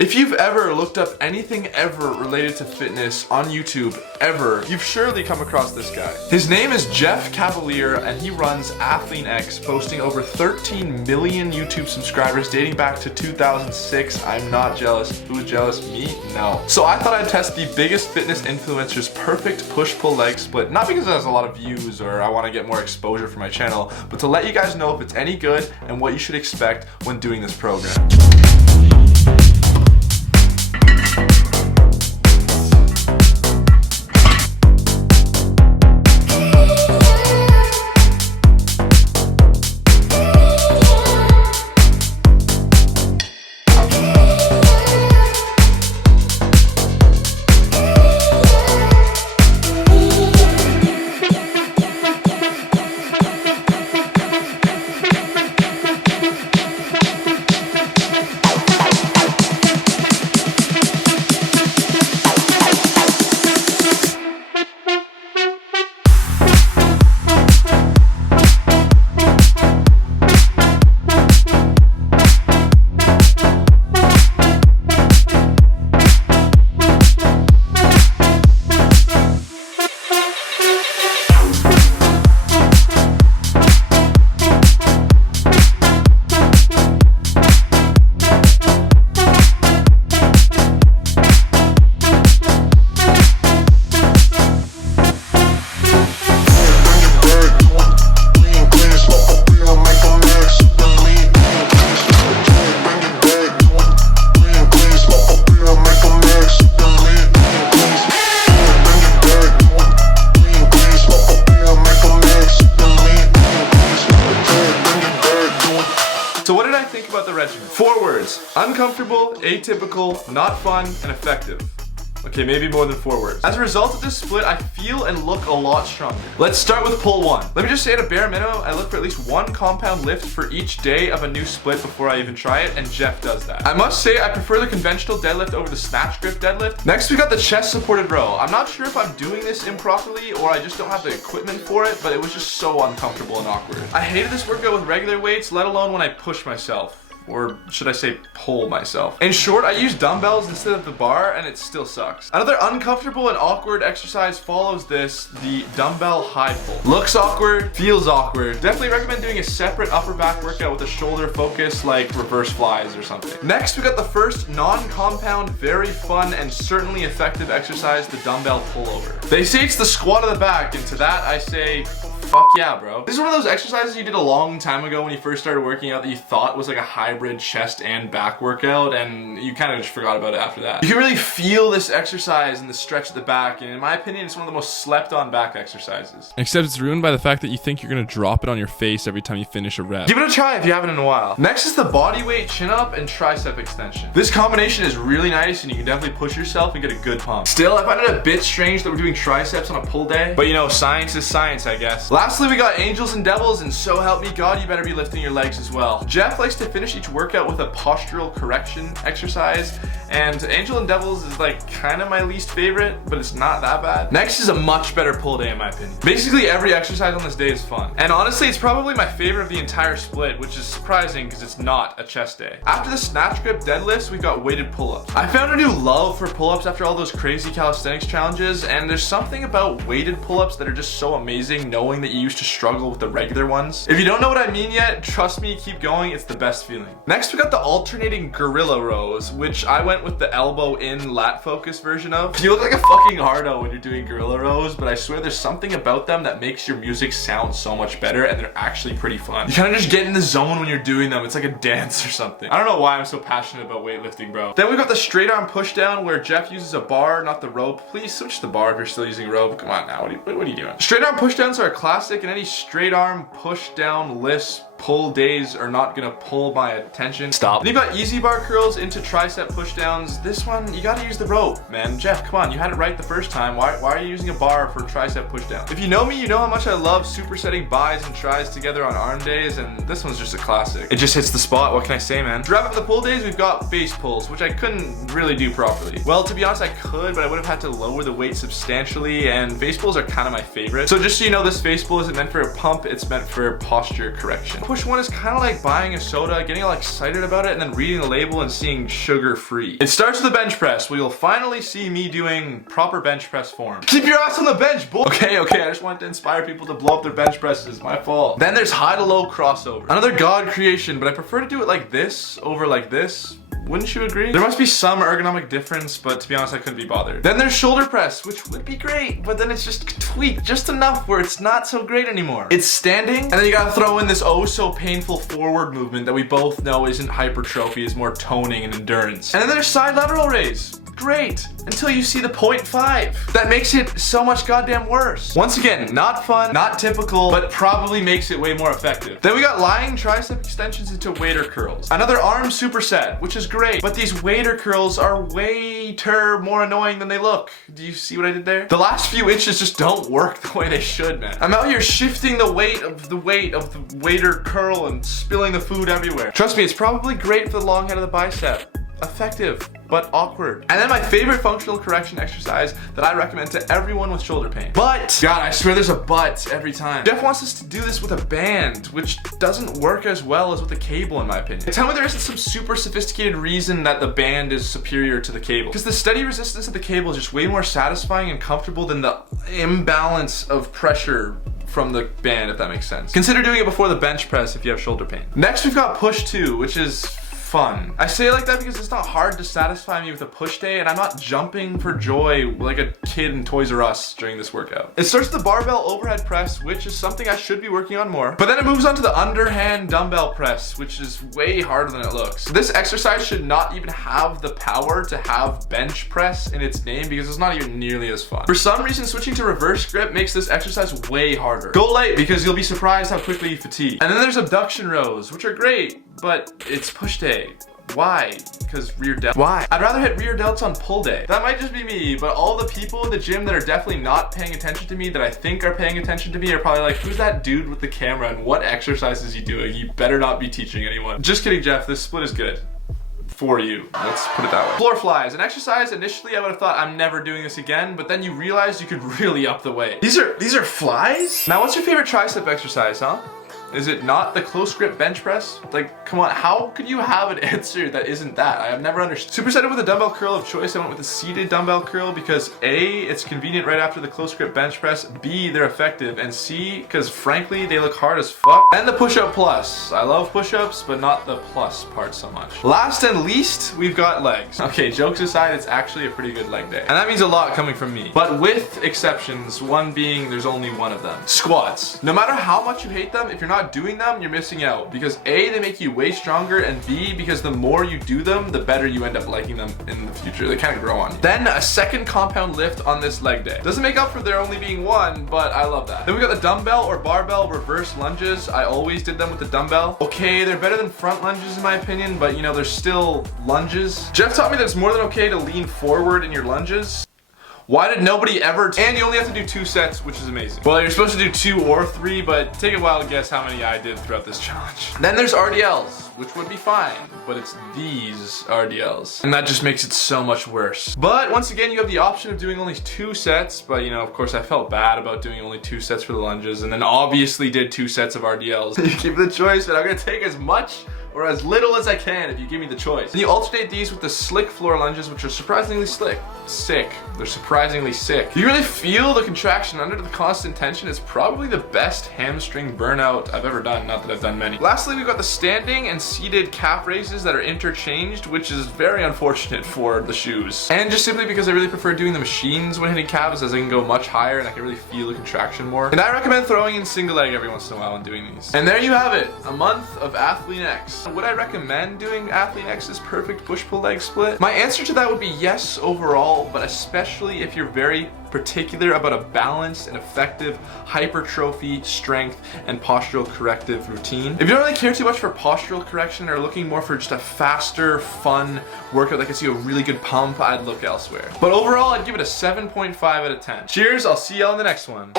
If you've ever looked up anything ever related to fitness on YouTube, ever, you've surely come across this guy. His name is Jeff Cavalier, and he runs Athlean, boasting over 13 million YouTube subscribers dating back to 2006. I'm not jealous. Who's jealous? Me? No. So I thought I'd test the biggest fitness influencer's perfect push-pull leg split, not because it has a lot of views or I want to get more exposure for my channel, but to let you guys know if it's any good and what you should expect when doing this program. So what did I think about the regimen? 4 words: uncomfortable, atypical, not fun, and effective. Okay, maybe more than 4 words. As a result of this split, I feel and look a lot stronger. Let's start with pull 1. Let me just say at a bare minimum, I look for at least 1 compound lift for each day of a new split before I even try it, and Jeff does that. I must say I prefer the conventional deadlift over the snatch grip deadlift. Next we got the chest supported row. I'm not sure if I'm doing this improperly or I just don't have the equipment for it, but it was just so uncomfortable and awkward. I hated this workout with regular weights, let alone when I push myself. Or should I say pull myself. In short, I use dumbbells instead of the bar and it still sucks. Another uncomfortable and awkward exercise follows this, the dumbbell high pull. Looks awkward, feels awkward. Definitely recommend doing a separate upper back workout with a shoulder focus like reverse flies or something. Next, we got the first non-compound, very fun and certainly effective exercise, the dumbbell pullover. They say it's the squat of the back, and to that I say, fuck yeah, bro. This is one of those exercises you did a long time ago when you first started working out that you thought was like a hybrid chest and back workout, and you kind of just forgot about it after that. You can really feel this exercise and the stretch at the back, and in my opinion, it's one of the most slept on back exercises. Except it's ruined by the fact that you think you're gonna drop it on your face every time you finish a rep. Give it a try if you haven't in a while. Next is the body weight chin up and tricep extension. This combination is really nice and you can definitely push yourself and get a good pump. Still, I find it a bit strange that we're doing triceps on a pull day, but you know, science is science, I guess. Lastly, we got angels and devils, and so help me God, you better be lifting your legs as well. Jeff likes to finish each workout with a postural correction exercise, and angel and devils is like kind of my least favorite, but it's not that bad. Next is a much better pull day in my opinion. Basically every exercise on this day is fun, and honestly it's probably my favorite of the entire split, which is surprising because it's not a chest day. After the snatch grip deadlifts, we've got weighted pull-ups. I found a new love for pull-ups after all those crazy calisthenics challenges, and there's something about weighted pull-ups that are just so amazing, knowing that you used to struggle with the regular ones. If you don't know what I mean yet, trust me, keep going, it's the best feeling. Next we got the alternating gorilla rows, which I went with the elbow in lat focus version of. You look like a fucking hardo when you're doing gorilla rows, but I swear there's something about them that makes your music sound so much better, and they're actually pretty fun. You kind of just get in the zone when you're doing them. It's like a dance or something. I don't know why I'm so passionate about weightlifting, bro. Then we got the straight arm push down where Jeff uses a bar, not the rope. Please switch to the bar if you're still using rope. Come on now, what are you doing? Straight arm push downs are a classic, and any straight arm push down lifts pull days are not gonna pull my attention. Stop. Then you got easy bar curls into tricep push downs. This one, you gotta use the rope, man. Jeff, come on, you had it right the first time. Why are you using a bar for tricep push down? If you know me, you know how much I love supersetting buys and tries together on arm days, and this one's just a classic. It just hits the spot, what can I say, man? To wrap up the pull days, we've got face pulls, which I couldn't really do properly. Well, to be honest, I could, but I would have had to lower the weight substantially, and face pulls are kind of my favorite. So just so you know, this face pull isn't meant for a pump, it's meant for posture correction. push one is kind of like buying a soda, getting all excited about it, and then reading the label and seeing sugar-free. It starts with the bench press, where you'll finally see me doing proper bench press form. Keep your ass on the bench, boy! Okay, I just wanted to inspire people to blow up their bench presses. My fault. Then there's high to low crossover. Another god creation, but I prefer to do it like this over like this. Wouldn't you agree? There must be some ergonomic difference, but to be honest, I couldn't be bothered. Then there's shoulder press, which would be great, but then it's just tweaked just enough where it's not so great anymore. It's standing, and then you gotta throw in this oh so painful forward movement that we both know isn't hypertrophy, is more toning and endurance. And then there's side lateral raise. Great, until you see the 0.5. That makes it so much goddamn worse. Once again, not fun, not typical, but probably makes it way more effective. Then we got lying tricep extensions into waiter curls. Another arm superset, which is great, but these waiter curls are way more annoying than they look. Do you see what I did there? The last few inches just don't work the way they should, man. I'm out here shifting the weight of the waiter curl and spilling the food everywhere. Trust me, it's probably great for the long head of the bicep. Effective, but awkward. And then my favorite functional correction exercise that I recommend to everyone with shoulder pain. But, God, I swear there's a but every time. Jeff wants us to do this with a band, which doesn't work as well as with a cable in my opinion. Tell me there isn't some super sophisticated reason that the band is superior to the cable. Because the steady resistance of the cable is just way more satisfying and comfortable than the imbalance of pressure from the band, if that makes sense. Consider doing it before the bench press if you have shoulder pain. Next, we've got push 2, which is fun. I say it like that because it's not hard to satisfy me with a push day, and I'm not jumping for joy like a kid in Toys R Us during this workout. It starts with the barbell overhead press, which is something I should be working on more. But then it moves on to the underhand dumbbell press, which is way harder than it looks. This exercise should not even have the power to have bench press in its name because it's not even nearly as fun. For some reason, switching to reverse grip makes this exercise way harder. Go light because you'll be surprised how quickly you fatigue. And then there's abduction rows, which are great, but it's push day. Why? Because rear delt. Why? I'd rather hit rear delts on pull day. That might just be me, but all the people in the gym that are definitely not paying attention to me, that I think are paying attention to me, are probably like, who's that dude with the camera and what exercise is he doing? You better not be teaching anyone. Just kidding, Jeff. This split is good. For you. Let's put it that way. Floor flies. An exercise, initially I would have thought I'm never doing this again, but then you realize you could really up the weight. These are flies? Now what's your favorite tricep exercise, huh? Is it not the close grip bench press? Like, come on, how could you have an answer that isn't that? I have never understood. Supersetted with a dumbbell curl of choice, I went with a seated dumbbell curl because A, it's convenient right after the close grip bench press, B, they're effective, and C, because frankly, they look hard as fuck. And the push-up plus. I love push-ups, but not the plus part so much. Last and least, we've got legs. Okay, jokes aside, it's actually a pretty good leg day. And that means a lot coming from me. But with exceptions, one being there's only one of them. Squats. No matter how much you hate them, if you're not doing them, you're missing out because A, they make you way stronger, and B, because the more you do them, the better you end up liking them in the future. They kind of grow on you. Then a second compound lift on this leg day. Doesn't make up for there only being one, but I love that. Then we got the dumbbell or barbell reverse lunges. I always did them with the dumbbell. Okay, they're better than front lunges in my opinion, but you know, they're still lunges. Jeff taught me that it's more than okay to lean forward in your lunges. Why did nobody ever? And you only have to do 2 sets, which is amazing. Well, you're supposed to do 2 or 3, but take a wild guess how many I did throughout this challenge. Then there's RDLs, which would be fine, but it's these RDLs. And that just makes it so much worse. But once again, you have the option of doing only 2 sets, but you know, of course, I felt bad about doing only 2 sets for the lunges, and then obviously did 2 sets of RDLs. You keep the choice, but I'm gonna take as much or as little as I can if you give me the choice. And you alternate these with the slick floor lunges, which are surprisingly sick. They're surprisingly sick. You really feel the contraction under the constant tension. It's probably the best hamstring burnout I've ever done, not that I've done many. Lastly, we've got the standing and seated calf raises that are interchanged, which is very unfortunate for the shoes. And just simply because I really prefer doing the machines when hitting calves, as I can go much higher and I can really feel the contraction more. And I recommend throwing in single leg every once in a while when doing these. And there you have it, a month of Athlean X. Would I recommend doing Athlean X's perfect push-pull leg split? My answer to that would be yes overall, but especially if you're very particular about a balanced and effective hypertrophy, strength, and postural corrective routine. If you don't really care too much for postural correction or looking more for just a faster, fun workout that gets you a really good pump, I'd look elsewhere. But overall, I'd give it a 7.5 out of 10. Cheers, I'll see y'all in the next one.